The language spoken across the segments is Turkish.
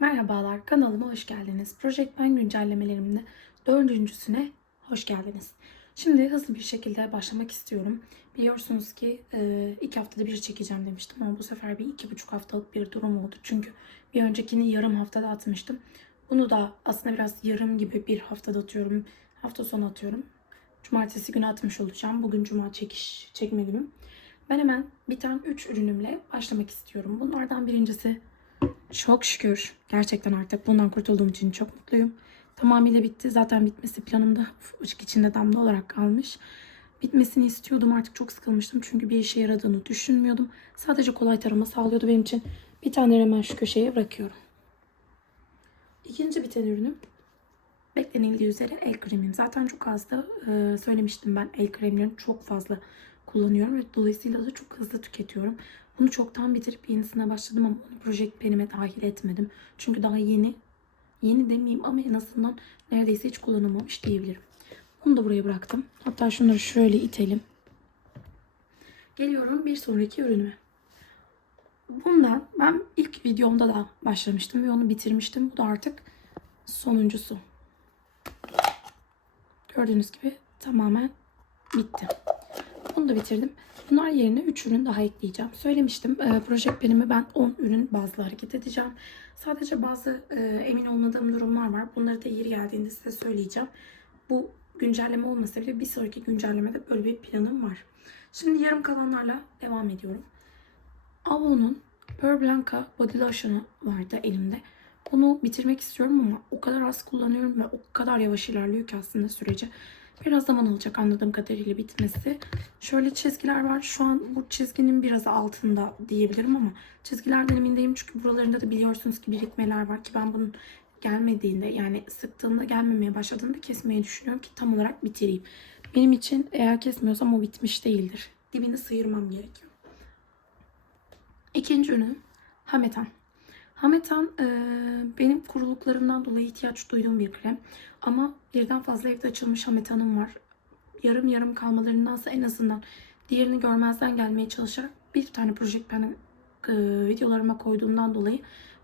Merhabalar, kanalıma hoş geldiniz. Project Pen güncellemelerimde dördüncüsüne hoş geldiniz. Şimdi hızlı bir şekilde başlamak istiyorum. Biliyorsunuz ki e, iki haftada bir çekeceğim demiştim ama bu sefer bir iki buçuk haftalık bir durum oldu. Çünkü bir öncekini yarım haftada atmıştım. Bunu da aslında biraz yarım gibi bir haftada atıyorum. Hafta sonu atıyorum. Cumartesi günü atmış olacağım. Bugün cuma çekiş, çekme günüm. Ben hemen biten 3 ürünümle başlamak istiyorum. Bunlardan birincisi çok şükür. Gerçekten artık bundan kurtulduğum için çok mutluyum. Tamamıyla bitti. Zaten bitmesi planımda ışık içinde damla olarak kalmış. Bitmesini istiyordum. Artık çok sıkılmıştım. Çünkü bir işe yaradığını düşünmüyordum. Sadece kolay tarama sağlıyordu benim için. Bir tane hemen şu köşeye bırakıyorum. İkinci biten ürünüm beklenildiği üzere el kremim. Zaten çok az da e, söylemiştim ben el kremlerini çok fazla kullanıyorum ve dolayısıyla da çok hızlı tüketiyorum. Bunu çoktan bitirip yenisine başladım ama onu proje penime dahil etmedim. Çünkü daha yeni, yeni demeyeyim ama en azından neredeyse hiç kullanılmamış diyebilirim. Bunu da buraya bıraktım. Hatta şunları şöyle itelim. Geliyorum bir sonraki ürünüme. Bundan ben ilk videomda da başlamıştım ve onu bitirmiştim. Bu da artık sonuncusu. Gördüğünüz gibi tamamen bitti. Bunu da bitirdim. Bunlar yerine 3 ürün daha ekleyeceğim. Söylemiştim e, proje penimi ben 10 ürün bazlı hareket edeceğim. Sadece bazı e, emin olmadığım durumlar var. Bunları da yeri geldiğinde size söyleyeceğim. Bu güncelleme olmasa bile bir sonraki güncellemede böyle bir planım var. Şimdi yarım kalanlarla devam ediyorum. Avon'un Pearl Blanca Body Lotion'u vardı elimde. Bunu bitirmek istiyorum ama o kadar az kullanıyorum ve o kadar yavaş ilerliyor ki aslında süreci. Biraz zaman alacak anladığım kadarıyla bitmesi. Şöyle çizgiler var. Şu an bu çizginin biraz altında diyebilirim ama çizgilerden emin değilim. Çünkü buralarında da biliyorsunuz ki birikmeler var ki ben bunun gelmediğinde yani sıktığında gelmemeye başladığında kesmeyi düşünüyorum ki tam olarak bitireyim. Benim için eğer kesmiyorsam o bitmiş değildir. Dibini sıyırmam gerekiyor. İkinci ürünüm Hametan. Hametan e, benim kuruluklarımdan dolayı ihtiyaç duyduğum bir krem. Ama birden fazla evde açılmış Hametan'ım var. Yarım yarım kalmalarındansa en azından diğerini görmezden gelmeye çalışarak bir tane Project Pen e, videolarıma koyduğumdan dolayı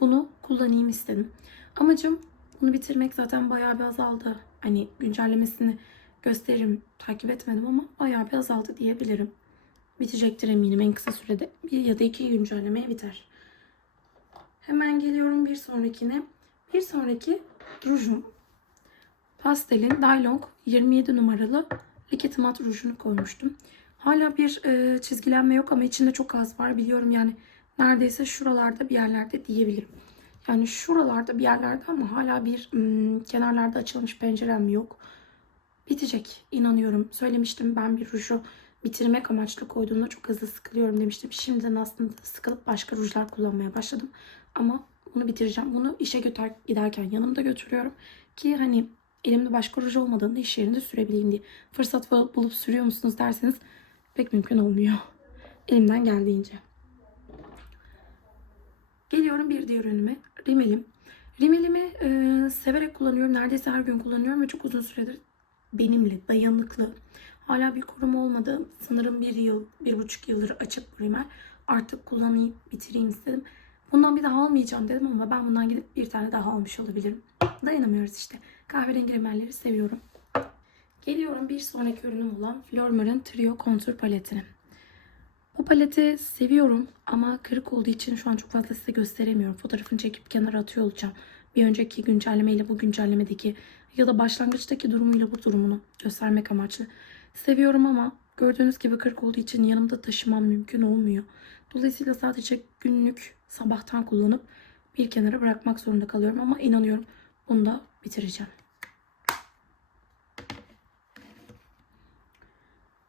bunu kullanayım istedim. Amacım bunu bitirmek zaten bayağı bir azaldı. Hani güncellemesini gösteririm takip etmedim ama bayağı bir azaldı diyebilirim. Bitecektir eminim en kısa sürede. Bir ya da iki güncellemeye biter. Hemen geliyorum bir sonrakine. Bir sonraki rujum. Pastelin Dailong 27 numaralı Matte rujunu koymuştum. Hala bir e, çizgilenme yok ama içinde çok az var biliyorum yani neredeyse şuralarda bir yerlerde diyebilirim. Yani şuralarda bir yerlerde ama hala bir ım, kenarlarda açılmış pencerem yok. Bitecek inanıyorum. Söylemiştim ben bir ruju bitirmek amaçlı koyduğumda çok hızlı sıkılıyorum demiştim. Şimdiden aslında sıkılıp başka rujlar kullanmaya başladım. Ama bunu bitireceğim. Bunu işe götür giderken yanımda götürüyorum. Ki hani elimde başka ruj olmadığında iş yerinde sürebileyim diye. Fırsat bulup sürüyor musunuz derseniz pek mümkün olmuyor. Elimden geldiğince. Geliyorum bir diğer ürünüme. Rimelim. Rimelimi e, severek kullanıyorum. Neredeyse her gün kullanıyorum ve çok uzun süredir benimle dayanıklı. Hala bir koruma olmadı. Sanırım bir yıl, bir buçuk yıldır açık bu rimel. Artık kullanayım, bitireyim istedim. Bundan bir daha almayacağım dedim ama ben bundan gidip bir tane daha almış olabilirim. Dayanamıyoruz işte. Kahverengi rimelleri seviyorum. Geliyorum bir sonraki ürünüm olan Flormar'ın Trio Contour paletine. Bu paleti seviyorum ama kırık olduğu için şu an çok fazla size gösteremiyorum. Fotoğrafını çekip kenara atıyor olacağım. Bir önceki güncelleme ile bu güncellemedeki ya da başlangıçtaki durumuyla bu durumunu göstermek amaçlı. Seviyorum ama gördüğünüz gibi kırık olduğu için yanımda taşımam mümkün olmuyor. Dolayısıyla sadece günlük sabahtan kullanıp bir kenara bırakmak zorunda kalıyorum ama inanıyorum bunu da bitireceğim.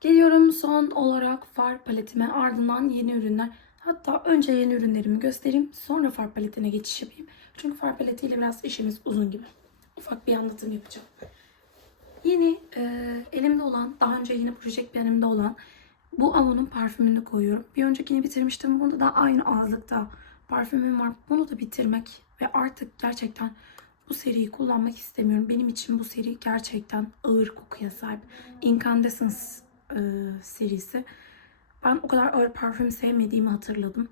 Geliyorum son olarak far paletime ardından yeni ürünler. Hatta önce yeni ürünlerimi göstereyim sonra far paletine geçiş yapayım. Çünkü far paletiyle biraz işimiz uzun gibi. Ufak bir anlatım yapacağım. Yeni e, elimde olan, daha önce yine Project Pen'imde olan bu Avon'un parfümünü koyuyorum. Bir öncekini bitirmiştim. Bunda da aynı ağızlıkta parfümüm var. Bunu da bitirmek ve artık gerçekten bu seriyi kullanmak istemiyorum. Benim için bu seri gerçekten ağır kokuya sahip. Incandescence e, serisi. Ben o kadar ağır parfüm sevmediğimi hatırladım.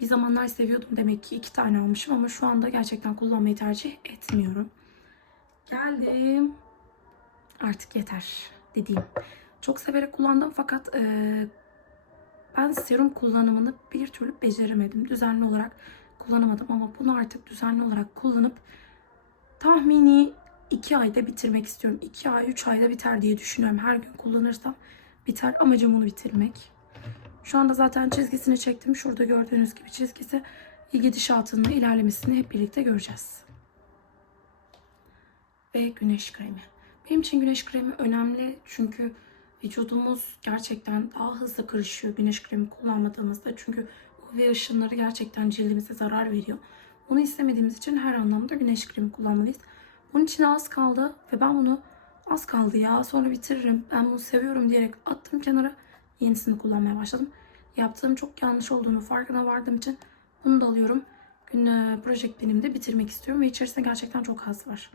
bir zamanlar seviyordum demek ki iki tane almışım ama şu anda gerçekten kullanmayı tercih etmiyorum. Geldim. Artık yeter dediğim. Çok severek kullandım fakat eee, ben serum kullanımını bir türlü beceremedim. Düzenli olarak kullanamadım ama bunu artık düzenli olarak kullanıp tahmini 2 ayda bitirmek istiyorum. 2 ay, 3 ayda biter diye düşünüyorum. Her gün kullanırsam biter. Amacım bunu bitirmek. Şu anda zaten çizgisini çektim. Şurada gördüğünüz gibi çizgisi gidişatının ilerlemesini hep birlikte göreceğiz. Ve güneş kremi. Benim için güneş kremi önemli çünkü vücudumuz gerçekten daha hızlı kırışıyor güneş kremi kullanmadığımızda. Çünkü UV ışınları gerçekten cildimize zarar veriyor. Bunu istemediğimiz için her anlamda güneş kremi kullanmalıyız. Bunun için az kaldı ve ben bunu az kaldı ya sonra bitiririm. Ben bunu seviyorum diyerek attım kenara. Yenisini kullanmaya başladım. Yaptığım çok yanlış olduğunu farkına vardığım için bunu da alıyorum. Gün e, project benim de bitirmek istiyorum ve içerisinde gerçekten çok az var.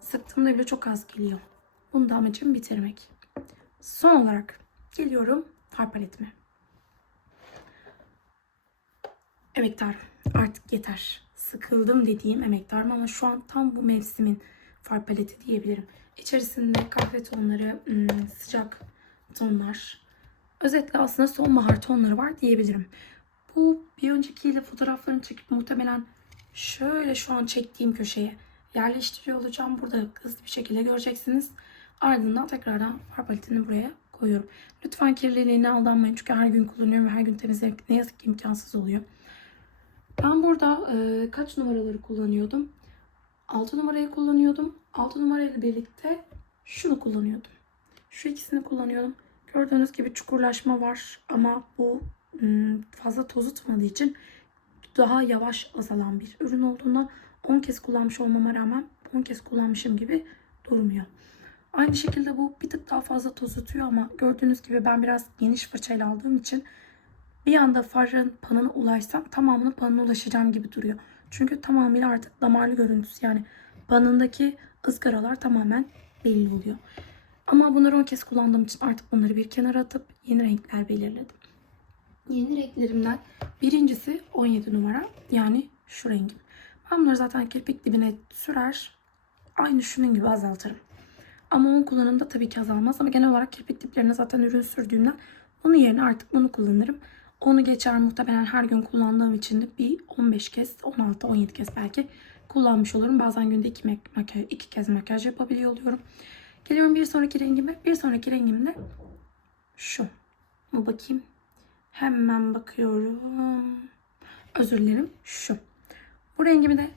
Sıktığımda bile çok az geliyor. Bunu da amacım bitirmek. Son olarak geliyorum far paletime. Emektarım. Artık yeter. Sıkıldım dediğim emektarım ama şu an tam bu mevsimin far paleti diyebilirim. İçerisinde kahve tonları, ım, sıcak tonlar. Özetle aslında sonbahar tonları var diyebilirim. Bu bir öncekiyle fotoğraflarını çekip muhtemelen şöyle şu an çektiğim köşeye yerleştiriyor olacağım. Burada hızlı bir şekilde göreceksiniz. Ardından tekrardan far buraya koyuyorum. Lütfen kirliliğine aldanmayın. Çünkü her gün kullanıyorum ve her gün temizlemek ne yazık ki imkansız oluyor. Ben burada e, kaç numaraları kullanıyordum? 6 numarayı kullanıyordum. 6 numarayla birlikte şunu kullanıyordum. Şu ikisini kullanıyordum. Gördüğünüz gibi çukurlaşma var ama bu ım, fazla tozu tutmadığı için daha yavaş azalan bir ürün olduğundan 10 kez kullanmış olmama rağmen 10 kez kullanmışım gibi durmuyor. Aynı şekilde bu bir tık daha fazla toz tutuyor ama gördüğünüz gibi ben biraz geniş fırçayla aldığım için bir anda farın panına ulaşsam tamamının panına ulaşacağım gibi duruyor. Çünkü tamamıyla artık damarlı görüntüsü yani panındaki ızgaralar tamamen belli oluyor. Ama bunları 10 kez kullandığım için artık bunları bir kenara atıp yeni renkler belirledim. Yeni renklerimden birincisi 17 numara yani şu rengim. Ben bunları zaten kirpik dibine sürer aynı şunun gibi azaltırım. Ama onun kullanımda tabii ki azalmaz ama genel olarak kirpik diplerine zaten ürün sürdüğümden onun yerine artık bunu kullanırım. Onu geçer muhtemelen her gün kullandığım için de bir 15 kez, 16-17 kez belki kullanmış olurum. Bazen günde iki, mak- makyaj, iki kez makyaj yapabiliyor oluyorum. Geliyorum bir sonraki rengime. Bir sonraki rengim de şu. Bu bakayım. Hemen bakıyorum. Özür dilerim. Şu. Bu rengimi de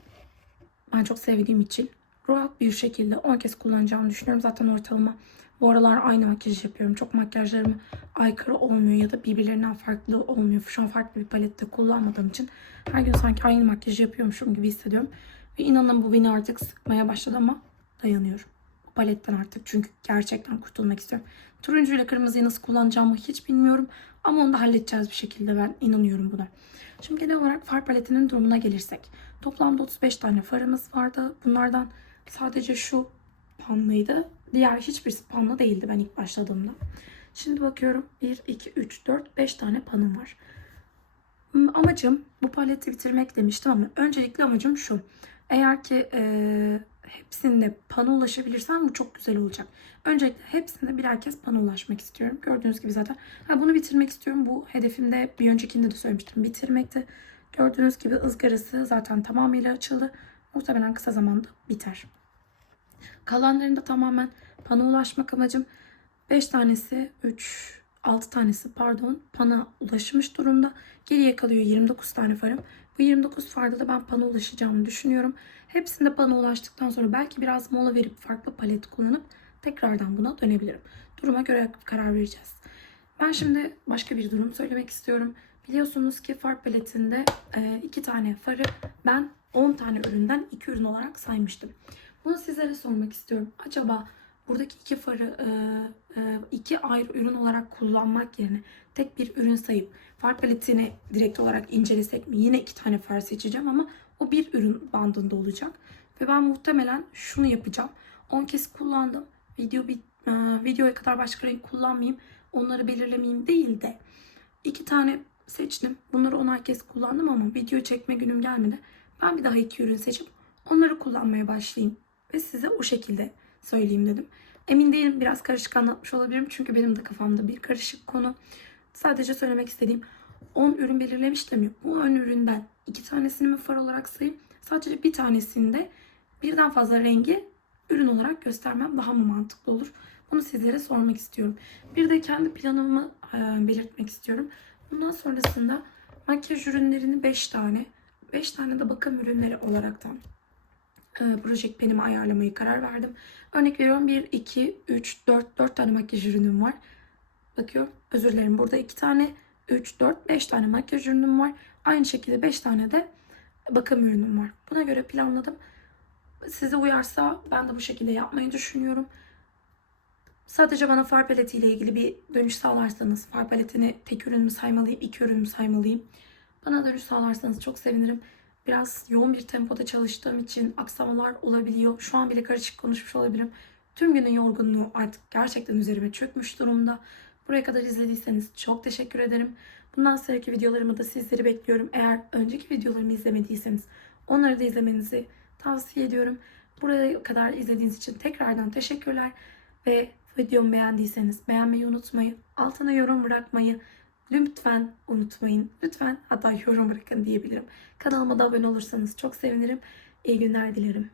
ben çok sevdiğim için rahat bir şekilde 10 kez kullanacağımı düşünüyorum. Zaten ortalama bu aralar aynı makyaj yapıyorum. Çok makyajlarım aykırı olmuyor ya da birbirlerinden farklı olmuyor. Şu an farklı bir palette kullanmadığım için her gün sanki aynı makyajı yapıyormuşum gibi hissediyorum. Ve inanın bu beni artık sıkmaya başladı ama dayanıyorum. Bu paletten artık çünkü gerçekten kurtulmak istiyorum. Turuncu ile kırmızıyı nasıl kullanacağımı hiç bilmiyorum. Ama onu da halledeceğiz bir şekilde ben inanıyorum buna. Şimdi genel olarak far paletinin durumuna gelirsek. Toplamda 35 tane farımız vardı. Bunlardan sadece şu panlıydı. Diğer hiçbirisi panlı değildi ben ilk başladığımda. Şimdi bakıyorum 1, 2, 3, 4, 5 tane panım var. Hmm, Amacım bu paleti bitirmek demiştim ama öncelikli amacım şu. Eğer ki e, hepsinde pana ulaşabilirsem bu çok güzel olacak. Öncelikle hepsinde birer kez pana ulaşmak istiyorum. Gördüğünüz gibi zaten. Ha, bunu bitirmek istiyorum. Bu hedefimde bir öncekinde de söylemiştim. Bitirmekte. Gördüğünüz gibi ızgarası zaten tamamıyla açıldı. Muhtemelen kısa zamanda biter. Kalanlarında tamamen pana ulaşmak amacım. 5 tanesi 3 6 tanesi pardon pana ulaşmış durumda. Geriye kalıyor 29 tane farım. Bu 29 farda da ben pana ulaşacağımı düşünüyorum. Hepsinde pana ulaştıktan sonra belki biraz mola verip farklı palet kullanıp tekrardan buna dönebilirim. Duruma göre karar vereceğiz. Ben şimdi başka bir durum söylemek istiyorum. Biliyorsunuz ki far paletinde iki tane farı ben 10 tane üründen 2 ürün olarak saymıştım. Bunu sizlere sormak istiyorum. Acaba buradaki iki farı e, e, iki ayrı ürün olarak kullanmak yerine tek bir ürün sayıp far paletini direkt olarak incelesek mi? Yine iki tane far seçeceğim ama o bir ürün bandında olacak. Ve ben muhtemelen şunu yapacağım. 10 kez kullandım. Video bit, e, videoya kadar başka renk kullanmayayım. Onları belirlemeyeyim değil de iki tane seçtim. Bunları onar kez kullandım ama video çekme günüm gelmedi. Ben bir daha iki ürün seçip onları kullanmaya başlayayım. Ve size o şekilde söyleyeyim dedim. Emin değilim biraz karışık anlatmış olabilirim. Çünkü benim de kafamda bir karışık konu. Sadece söylemek istediğim 10 ürün belirlemiştim ya. Bu 10 üründen iki tanesini mi far olarak sayayım? Sadece bir tanesinde birden fazla rengi ürün olarak göstermem daha mı mantıklı olur? Bunu sizlere sormak istiyorum. Bir de kendi planımı belirtmek istiyorum. Bundan sonrasında makyaj ürünlerini 5 tane, 5 tane de bakım ürünleri olaraktan e, Project Pen'imi ayarlamayı karar verdim. Örnek veriyorum 1, 2, 3, 4, 4 tane makyaj ürünüm var. Bakıyorum özür dilerim burada 2 tane, 3, 4, 5 tane makyaj ürünüm var. Aynı şekilde 5 tane de bakım ürünüm var. Buna göre planladım. Size uyarsa ben de bu şekilde yapmayı düşünüyorum. Sadece bana far paleti ile ilgili bir dönüş sağlarsanız, far paletini tek ürün mü saymalıyım, iki ürün mü saymalıyım? Bana dönüş sağlarsanız çok sevinirim. Biraz yoğun bir tempoda çalıştığım için aksamalar olabiliyor. Şu an bile karışık konuşmuş olabilirim. Tüm günün yorgunluğu artık gerçekten üzerime çökmüş durumda. Buraya kadar izlediyseniz çok teşekkür ederim. Bundan sonraki videolarımı da sizleri bekliyorum. Eğer önceki videolarımı izlemediyseniz onları da izlemenizi tavsiye ediyorum. Buraya kadar izlediğiniz için tekrardan teşekkürler. Ve videomu beğendiyseniz beğenmeyi unutmayın. Altına yorum bırakmayı lütfen unutmayın. Lütfen hatta yorum bırakın diyebilirim. Kanalıma da abone olursanız çok sevinirim. İyi günler dilerim.